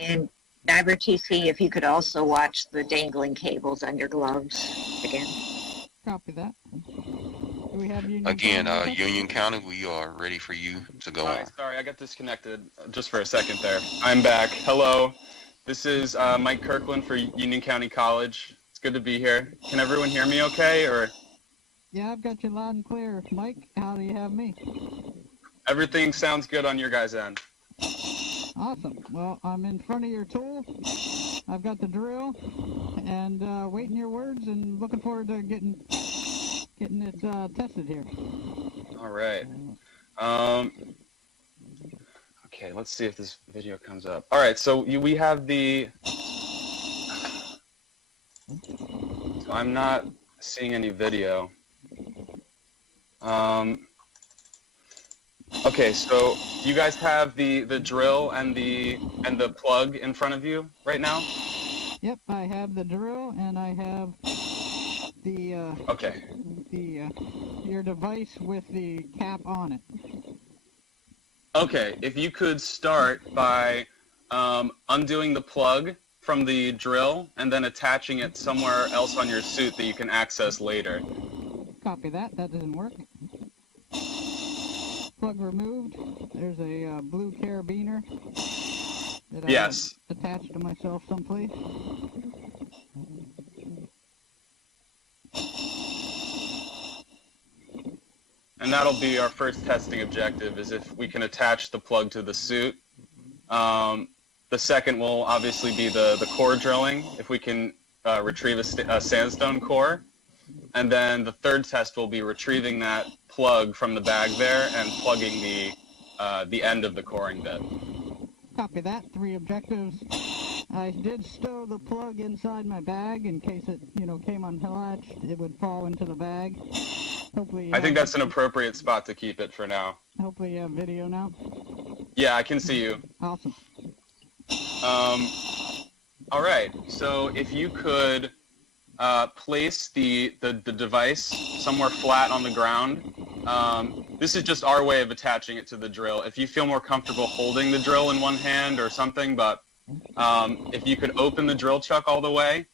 And Diver TC, if you could also watch the dangling cables on your gloves again. Copy that. Do we have Union Again, County? Union County, we are ready for you to go on. Sorry, I got disconnected just for a second there. I'm back. Hello. This is Mike Kirkland for Union County College. It's good to be here. Can everyone hear me okay? Or Yeah, I've got you loud and clear. Mike, how do you have me? everything sounds good on your guys' end? Awesome. Well, I'm in front of your tool. I've got the drill, and waiting your words, and looking forward to getting it tested here. All right. Okay, let's see if this video comes up. All right, so we have the... So I'm not seeing any video. Okay, so you guys have the drill and the plug in front of you right now? Yep, I have the drill, and I have the Okay. your device with the cap on it. Okay, if you could start by undoing the plug from the drill and then attaching it somewhere else on your suit that you can access later. Copy that. That doesn't work. Plug removed. There's a blue carabiner that I have attached to myself someplace. And that'll be our first testing objective, is if we can attach the plug to the suit. The second will obviously be the core drilling, if we can retrieve a sandstone core. And then the third test will be retrieving that plug from the bag there and plugging the end of the coring bit. Copy that. 3 objectives. I did stow the plug inside my bag in case it, came unlatched. It would fall into the bag. Hopefully. I think that's an appropriate spot to keep it for now. Hopefully you have video now. Yeah, I can see you. Awesome. All right. So if you could place the device somewhere flat on the ground. This is just our way of attaching it to the drill. If you feel more comfortable holding the drill in one hand or something, but if you could open the drill chuck all the way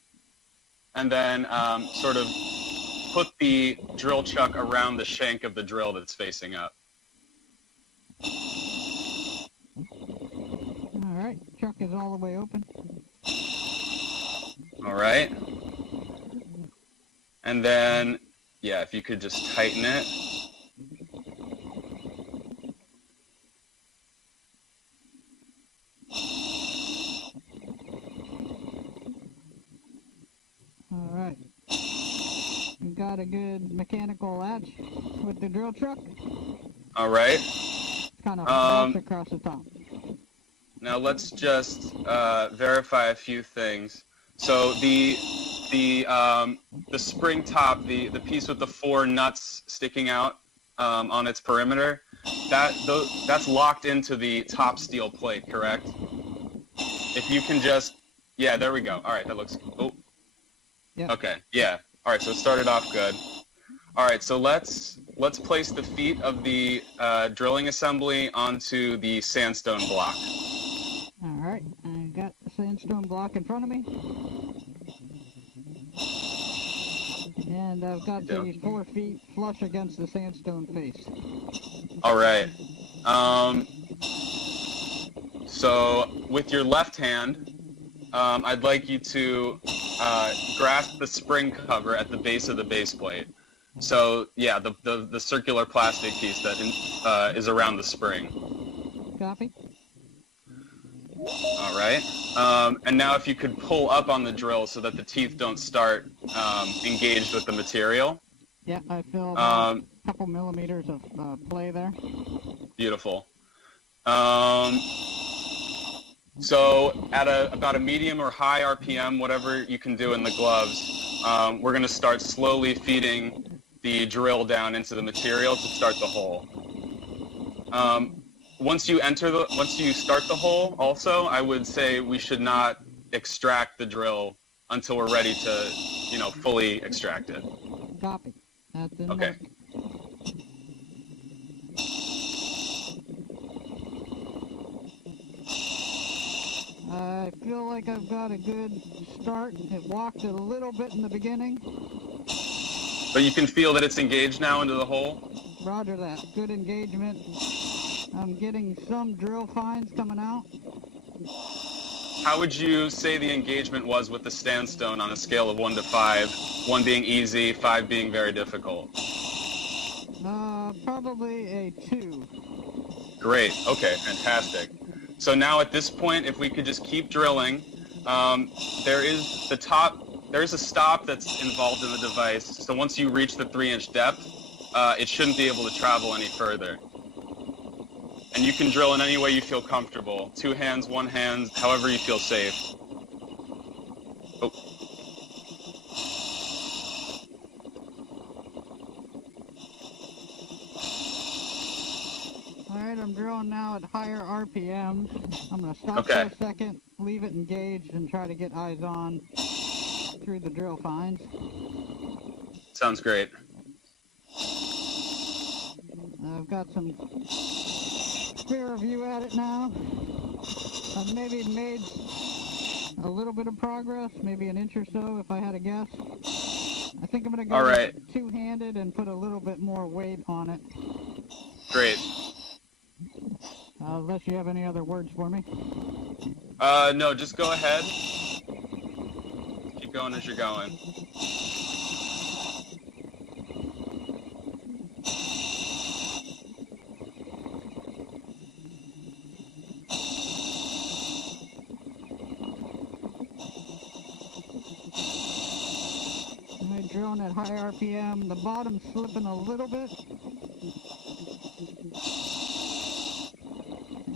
and then sort of put the drill chuck around the shank of the drill that's facing up. All right, chuck is all the way open. All right. And then, yeah, if you could just tighten it. All right. You got a good mechanical latch with the drill truck? All right. It's kind of flash across the top. Now let's just verify a few things. So the spring top, the piece with the 4 nuts sticking out on its perimeter, that's locked into the top steel plate, correct? If you can just, yeah, there we go. All right, that looks, oh. Yeah. Okay, yeah. All right, so it started off good. All right, so let's place the feet of the drilling assembly onto the sandstone block. All right, I got the sandstone block in front of me. And I've got the 4 feet flush against the sandstone face. All right. So with your left hand, I'd like you to grasp the spring cover at the base of the base plate. So yeah, the circular plastic piece that is around the spring. Copy. All right. And now if you could pull up on the drill so that the teeth don't start engaged with the material. Yeah, I feel a couple millimeters of play there. Beautiful. So at about a medium or high RPM, whatever you can do in the gloves, we're going to start slowly feeding the drill down into the material to start the hole. Once you start the hole, also, I would say we should not extract the drill until we're ready to, fully extract it. Copy. That's in Okay. feel like I've got a good start. It walked a little bit in the beginning. But you can feel that it's engaged now into the hole? Roger that. Good engagement. I'm getting some drill fines coming out. How would you say the engagement was with the sandstone on a scale of 1 to 5? 1 being easy, 5 being very difficult. Probably a 2. Great. Okay, fantastic. So now at this point, if we could just keep drilling, there is a stop that's involved in the device. So once you reach the 3-inch depth, it shouldn't be able to travel any further. And you can drill in any way you feel comfortable. 2 hands, 1 hand, however you feel safe. Oh. Alright, I'm drilling now at higher RPMs. I'm going to stop Okay. for a second, leave it engaged, and try to get eyes on through the drill fines. Sounds great. I've got some clearer view at it now. I've maybe made a little bit of progress, maybe an inch or so if I had to guess. I think I'm going to go Alright. two-handed and put a little bit more weight on it. Great. Unless you have any other words for me. No, just go ahead. Keep going as you're going. I'm drilling at high RPM. The bottom's slipping a little bit.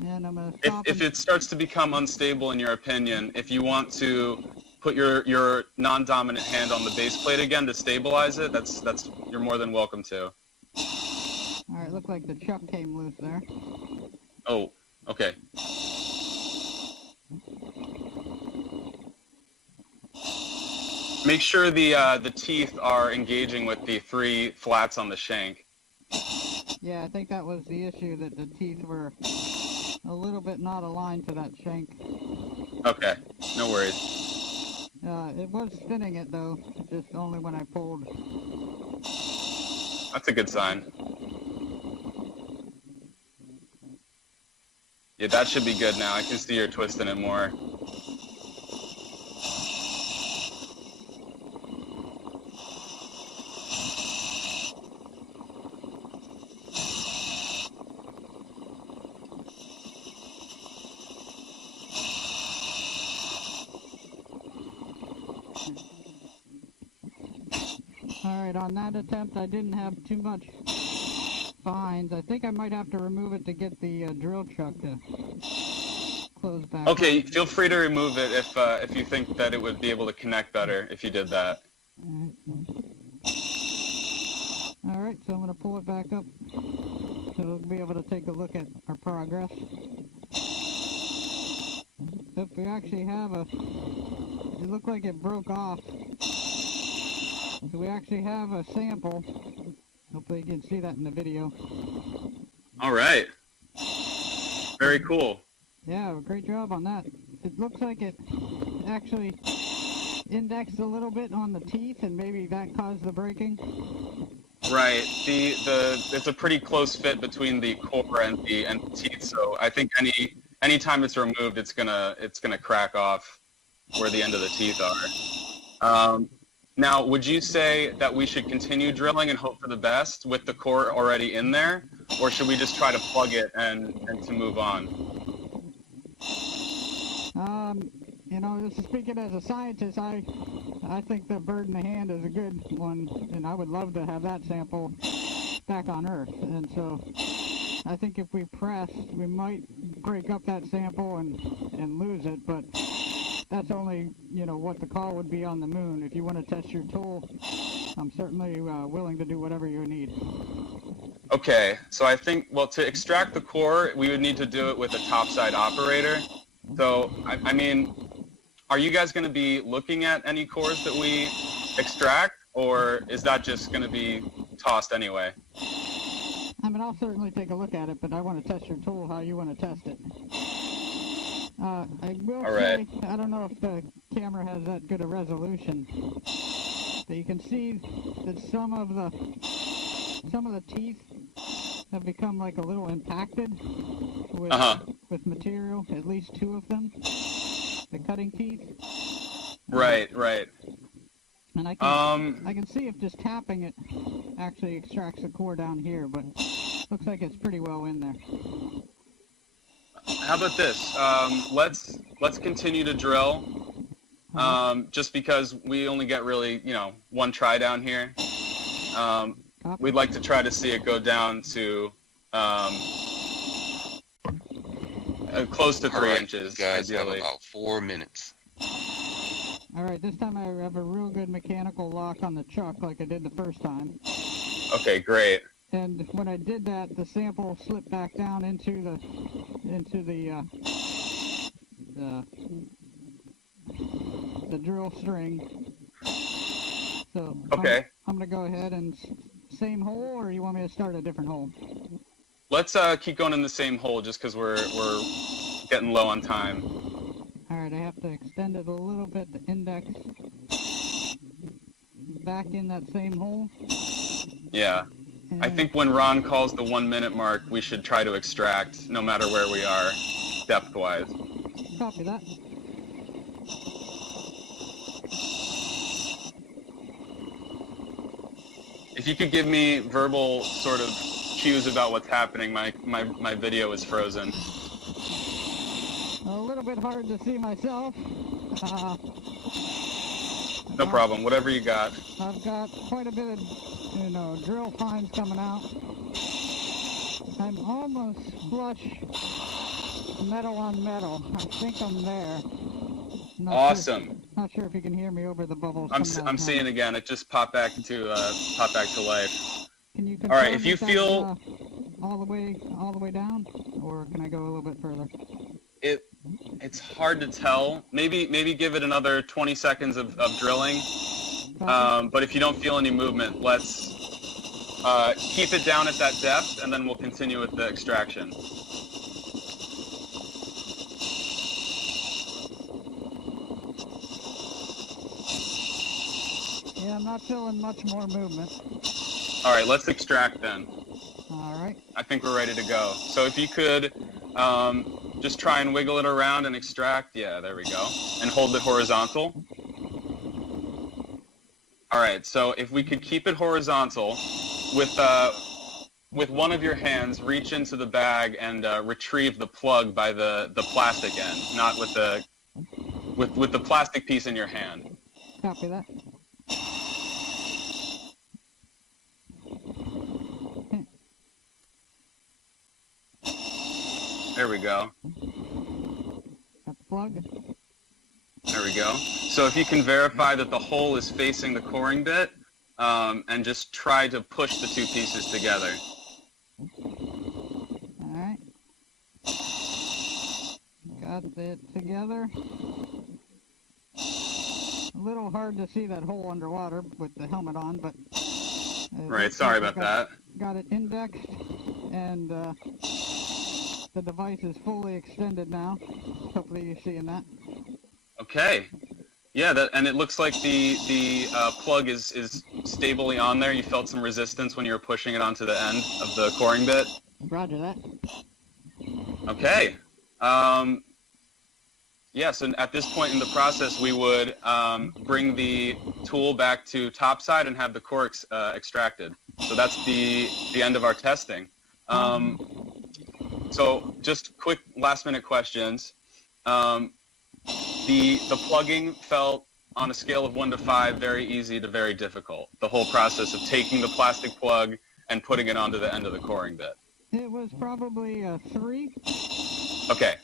And I'm going to stop. If it starts to become unstable in your opinion, if you want to put your non-dominant hand on the base plate again to stabilize it, that's you're more than welcome to. Alright, looked like the chuck came loose there. Oh, okay. Make sure the teeth are engaging with the 3 flats on the shank. Yeah, I think that was the issue, that the teeth were a little bit not aligned to that shank. Okay, no worries. It was spinning it though, just only when I pulled. That's a good sign. Yeah, that should be good now. I can see you're twisting it more. Alright, on that attempt I didn't have too much fines. I think I might have to remove it to get the drill chuck to close back. Okay, feel free to remove it if you think that it would be able to connect better if you did that. Alright, so I'm going to pull it back up so we'll be able to take a look at our progress. If we actually have it looked like it broke off. So we actually have a sample. Hopefully you can see that in the video. All right. Very cool. Yeah, great job on that. It looks like it actually indexed a little bit on the teeth, and maybe that caused the breaking. Right. It's a pretty close fit between the core and the teeth. So I think any time it's removed, it's gonna crack off where the end of the teeth are. Now, would you say that we should continue drilling and hope for the best with the core already in there, or should we just try to plug it and to move on? You know, this is speaking as a scientist, I think the bird in the hand is a good one, and I would love to have that sample back on Earth. And so I think if we press, we might break up that sample and lose it, but that's only, you know, what the call would be on the moon. If you want to test your tool, I'm certainly willing to do whatever you need. Okay, so I think, well, to extract the core, we would need to do it with a topside operator. So, I mean, are you guys going to be looking at any cores that we extract, or is that just going to be tossed anyway? I mean, I'll certainly take a look at it, but I want to test your tool how you want to test it. I will All say, right. I don't know if the camera has that good a resolution, but you can see that some of the teeth have become like a little impacted with material. At least two of them, the cutting teeth. Right. And I can see if just tapping it actually extracts the core down here, but looks like it's pretty well in there. How about this? Let's continue to drill. Just because we only get really, one try down here. We'd like to try to see it go down to close to 3 inches, You guys ideally. have about 4 minutes. All right, this time I have a real good mechanical lock on the chuck like I did the first time. Okay, great. And when I did that, the sample slipped back down into the drill string. So Okay. I'm gonna go ahead and same hole, or you want me to start a different hole? Let's keep going in the same hole just because we're getting low on time. All right, I have to extend it a little bit, the index back in that same hole. Yeah. I think when Ron calls the 1 minute mark, we should try to extract no matter where we are, depth-wise. Copy that. If you could give me verbal sort of cues about what's happening, my video is frozen. A little bit hard to see myself. No problem, whatever you got. I've got quite a bit of, drill fines coming out. I'm almost flush metal on metal. I think I'm there. Awesome. Not sure if you can hear me over the bubbles. I'm seeing again. It just popped back to life. Can you confirm All right, if you that feel that's, all the way down, or can I go a little bit further? it's hard to tell. Maybe give it another 20 seconds of drilling. But if you don't feel any movement, let's keep it down at that depth, and then we'll continue with the extraction. Yeah, I'm not feeling much more movement. All right, let's extract then. All right. I think we're ready to go. So if you could just try and wiggle it around and extract. Yeah, there we go. And hold it horizontal. All right, so if we could keep it horizontal, with one of your hands, reach into the bag and retrieve the plug by the plastic end, not with the plastic piece in your hand. Copy that. There we go. Got the plug. There we go. So if you can verify that the hole is facing the coring bit, and just try to push the two pieces together. All right. Got it together. A little hard to see that hole underwater with the helmet on, but... Right, sorry about that. Got it indexed, and the device is fully extended now. Hopefully you're seeing that. Okay. Yeah, and it looks like the plug is stably on there. You felt some resistance when you were pushing it onto the end of the coring bit. Roger that. Okay. Yes, and at this point in the process, we would bring the tool back to topside and have the core extracted. So that's the end of our testing. So just quick last-minute questions. The plugging felt, on a scale of 1 to 5, very easy to very difficult. The whole process of taking the plastic plug and putting it onto the end of the coring bit. It was probably a 3. Okay.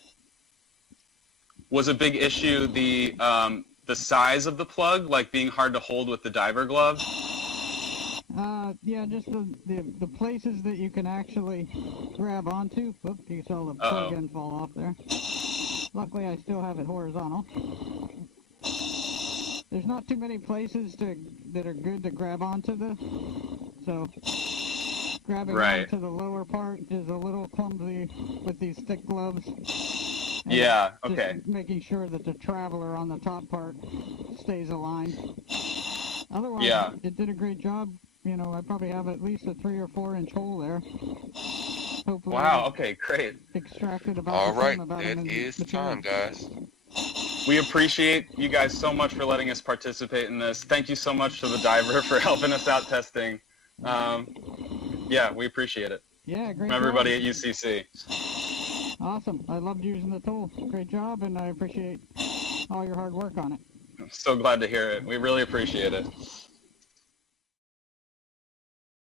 Was a big issue the size of the plug, like being hard to hold with the diver glove? Yeah, just the places that you can actually grab onto. Oops, you saw the plug end fall off there. Luckily, I still have it horizontal. There's not too many places that are good to grab onto this, so grabbing onto the lower part is a little clumsy with these thick gloves. Yeah, Just okay. making sure that the traveler on the top part stays aligned. Otherwise, Yeah. it did a great job. You know, I probably have at least a 3 or 4 inch hole there. Hopefully Wow, okay, great. extracted about All the right, same amount that of is material. time, guys. We appreciate you guys so much for letting us participate in this. Thank you so much to the diver for helping us out testing. Yeah, we appreciate it. Yeah, great From everybody job. at UCC. Awesome. I loved using the tool. Great job, and I appreciate all your hard work on it. I'm so glad to hear it. We really appreciate it.